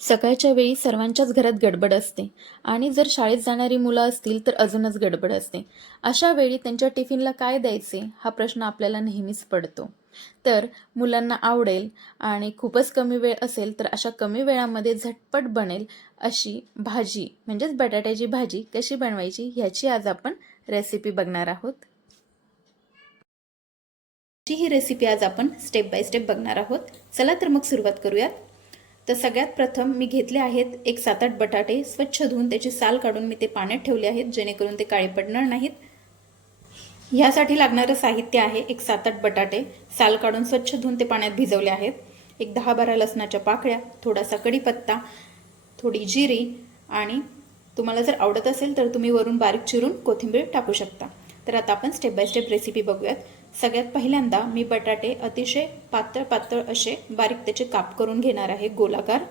सकाळच्या वेळी सर्वांच्याच घरात गडबड असते आणि जर शाळेत जाणारी मुलं असतील तर अजूनच गडबड असते. अशा वेळी त्यांच्या टिफिनला काय द्यायचे हा प्रश्न आपल्याला नेहमीच पडतो. तर मुलांना आवडेल आणि खूपच कमी वेळ असेल तर अशा कमी वेळामध्ये झटपट बनेल अशी भाजी म्हणजेच बटाट्याची भाजी कशी बनवायची ह्याची आज आपण रेसिपी बघणार आहोत. ही रेसिपी आज आपण स्टेप बाय स्टेप बघणार आहोत. चला तर मग सुरुवात करूयात. तर सगळ्यात प्रथम मी घेतले आहेत एक 7-8 बटाटे स्वच्छ धुवून त्याची साल काढून मी ते पाण्यात ठेवले आहेत जेणेकरून ते काळे पडणार नाहीत. ह्यासाठी लागणारं साहित्य आहे एक 7-8 बटाटे साल काढून स्वच्छ धुवून ते पाण्यात भिजवले आहेत, एक 10-12 लसणाच्या पाकळ्या, थोडासा कढीपत्ता, थोडी जिरी आणि तुम्हाला जर आवडत असेल तर तुम्ही वरून बारीक चिरून कोथिंबीर टाकू शकता. तर आता आपण स्टेप बाय स्टेप रेसिपी बघूयात. सगळ्यात पहिल्यांदा मी बटाटे अतिशय पातळ पातळ असे बारीक त्याचे काप करून घेणार आहे गोलाकार.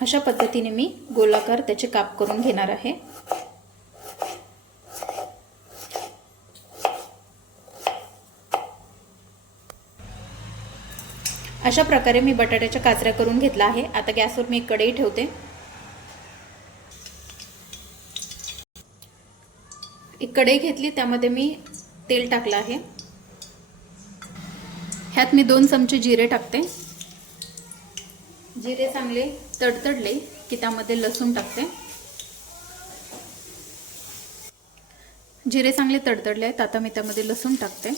अशा पद्धतीने मी गोलाकार त्याचे काप करून घेणार आहे. अशा प्रकारे मी बटाट्याच्या काचऱ्या करून घेतला आहे. आता गॅसवर मी एक कढई ठेवते. एक कढई घेतली, त्यामध्ये मी तेल टाकलं आहे. ह्यात मी 2 चमचे जिरे टाकते. जिरे चांगले तडतडले की त्यामध्ये लसूण टाकते. जिरे चांगले तडतडले आहेत, आता मी त्यामध्ये लसूण टाकते.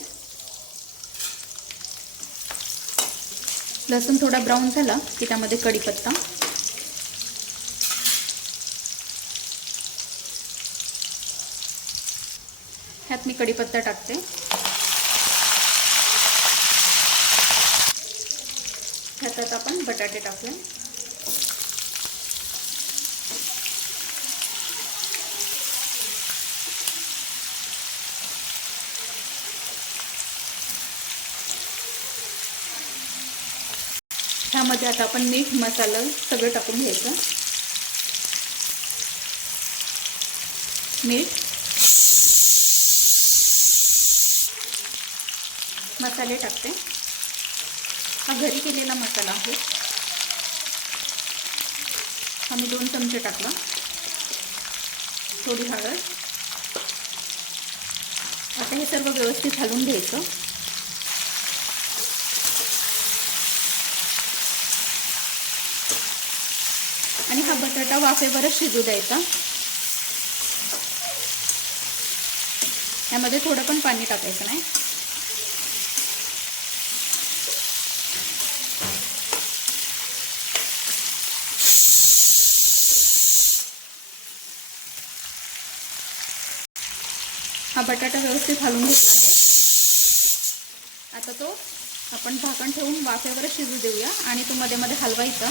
लसूण थोडा ब्राऊन झाला की त्यामध्ये कढीपत्ता, ह्यात मी कढीपत्ता टाकते. ह्यात आता आपण बटाटे टाकूया. ह्यामध्ये आता आपण मीठ मसाला सगळं टाकून घ्यायचं. मीठ, मसाले टाकते. हा घरी केलेला मसाला आहे. हा मी 2 चमचे टाकला. थोडी हळद. आता हे सर्व व्यवस्थित हलवून घ्यायचं. आणि हा बटाटा वाफेवरच शिजू द्यायचा. यामध्ये थोडं पण पाणी टाकायचं नाही. हा बटाटा व्यवस्थित हलवून घेतला आहे. आता तो आपण झाकण ठेवून वाफेवरच शिजू देऊया आणि तो मध्ये मध्ये हलवायचा.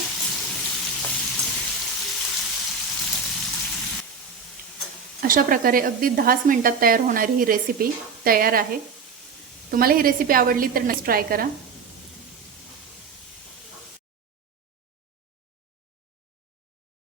अशा प्रकारे अगदी 10 मिनिटात तयार होणारी ही रेसिपी तयार आहे. तुम्हाला ही रेसिपी आवडली तर नक्की ट्राय करा.